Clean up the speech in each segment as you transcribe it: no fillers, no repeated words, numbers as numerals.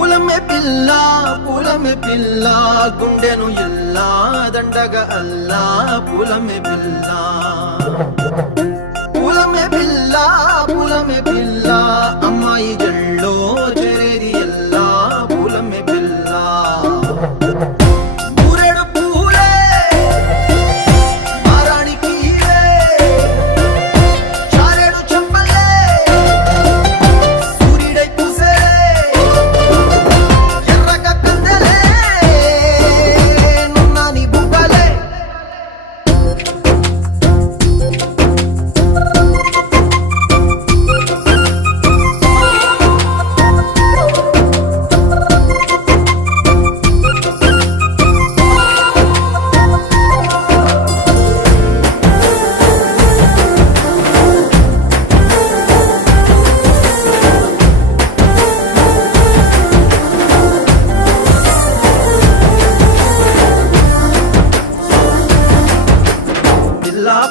పూలమే పిల్ల గుండెను ఇల్లా దండగా అల్లా పూలమే పిల్ల అమ్మాయి జల్లో చేరేది ఎల్లా పూలమే పిల్ల ఊరేడు పూలే మారానికి చారేడు చెప్పలే సూర్యుడై పూసే ఎర్రగా కందలే నున్నాని బుగ్గలే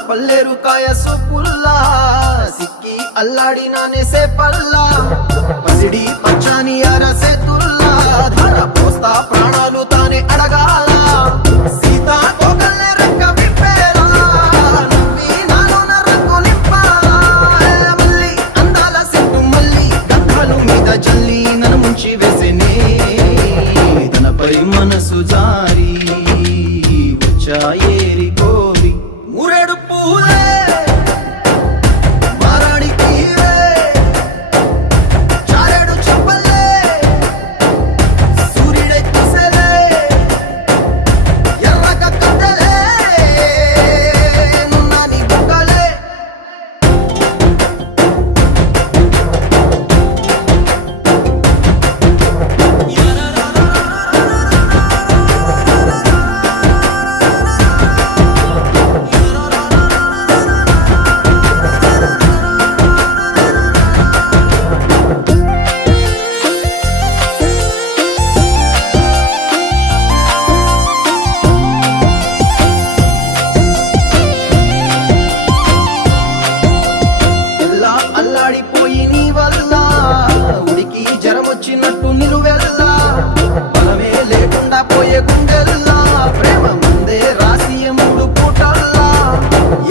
పల్లేరు కాయ సొప్పుల్లా సిక్కి అల్లాడినానే సే పల్లా పసిడి పచ్చాని అరసే తుల్లా ధర పోస్తా ప్రాణాలు తానే అడగాల సీతా కోగల్లే రెక్క విప్పేలా నవ్వి నాలోన రంగు నింపాలా మల్లి అందాల సెట్టు మల్లి గంధాలు మీద జల్లి నన్ను ముంచి వేసేనే తనపై మనసు జారి వచ్చాయేరి కోరి ఊరేడు పూలే మారానికి చారేడు చెప్పలే సూర్యుడై పూసలే ఎర్రగా కద్దలే నున్నాని బుగ్గలే అల్లాడిపోయి నీ వల్ల ఉడికి జరమొచ్చినట్టు నిలువెల్లా బలమే లేకుండా పోయే గుండెల్లా ప్రేమ ముందే రాసి మూడు పూటల్లా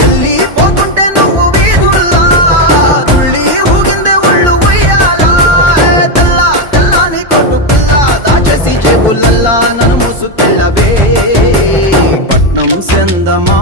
ఎల్లి పోతుంటే నువ్వు వీధుల్లా తుళ్ళి ఊగిందే ఒళ్ళు ఉయ్యాలా తెల్లాని కొట్టు పిల్ల దాచేసి జేబులల్లా నన్ను మూసుకెళ్ళవే పట్నం సెందమా